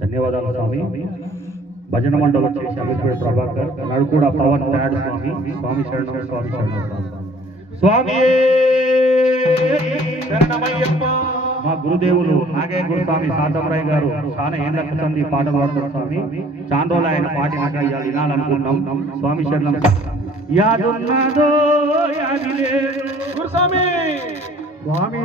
ధన్యవాదాలు స్వామి. భజన మండలి వచ్చేసి అమిర్పేట ప్రభాకర్, నడుకూడ పవన్ తయాడు స్వామి. స్వామి శరణం, స్వామి శరణం. స్వామి మా గురుదేవులు నాగేశ్వర స్వామి శాంతమరాయ్ గారు చాలా ఏళ్ళ క్రితం ఈ పాటలు పాడుతున్నారు స్వామి. చాలా రోజులు ఆయన పాటినాక ఇవాళ వినాలనుకుంటున్నాం. స్వామి శరణం. యాదున్నదో యాది లేదు గురుస్వామి స్వామి.